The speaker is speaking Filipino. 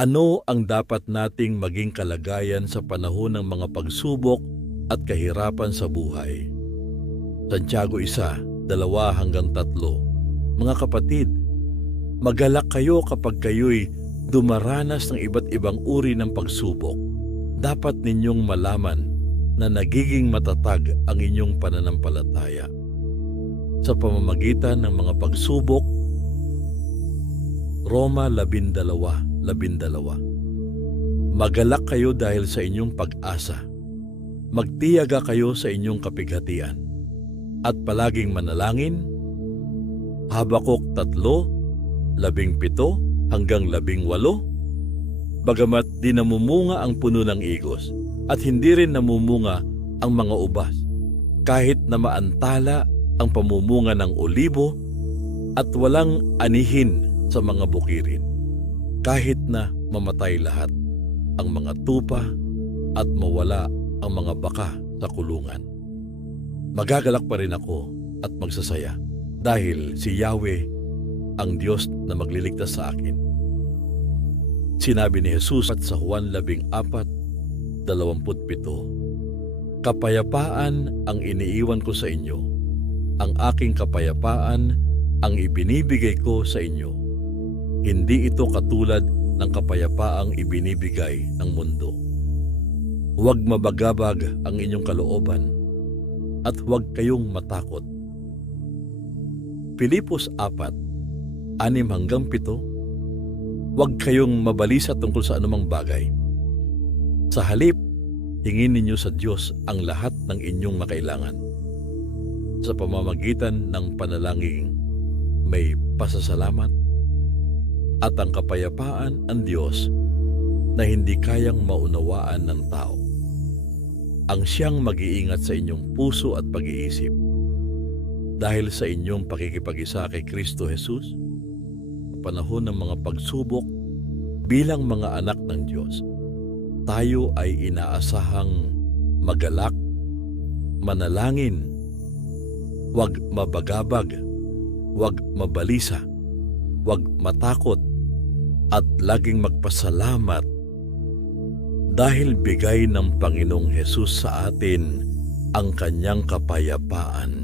Ano ang dapat nating maging kalagayan sa panahon ng mga pagsubok at kahirapan sa buhay? Santiago 1:2-3. Mga kapatid, magalak kayo kapag kayo'y dumaranas ng iba't ibang uri ng pagsubok. Dapat ninyong malaman na nagiging matatag ang inyong pananampalataya. Sa pamamagitan ng mga pagsubok, Roma 12:12. Magalak kayo dahil sa inyong pag-asa. Magtiyaga kayo sa inyong kapighatian. At palaging manalangin. Habakuk 3:17-18. Bagamat di namumunga ang puno ng igos at hindi rin namumunga ang mga ubas, kahit na maantala ang pamumunga ng olibo at walang anihin sa mga bukirin, kahit na mamatay lahat ang mga tupa at mawala ang mga baka sa kulungan. Magagalak pa rin ako at magsasaya dahil si Yahweh ang Diyos na magliligtas sa akin. Sinabi ni Jesus sa Juan 14:27, "Kapayapaan ang iniiwan ko sa inyo, ang aking kapayapaan ang ibinibigay ko sa inyo. Hindi ito katulad ng kapayapaang ibinibigay ng mundo. Huwag mabagabag ang inyong kalooban at huwag kayong matakot." Pilipos 4:6-7. Huwag kayong mabalisa tungkol sa anumang bagay. Sa halip, hingin ninyo sa Diyos ang lahat ng inyong makailangan. Sa pamamagitan ng panalangin, may pasasalamat at ang kapayapaan ang Diyos na hindi kayang maunawaan ng tao. Ang siyang mag-iingat sa inyong puso at pag-iisip. Dahil sa inyong pakikipag-isa kay Kristo Jesus, sa panahon ng mga pagsubok bilang mga anak ng Diyos, tayo ay inaasahang magalak, manalangin, huwag mabagabag, huwag mabalisa, huwag matakot, at laging magpasalamat dahil bigay ng Panginoong Hesus sa atin ang kanyang kapayapaan.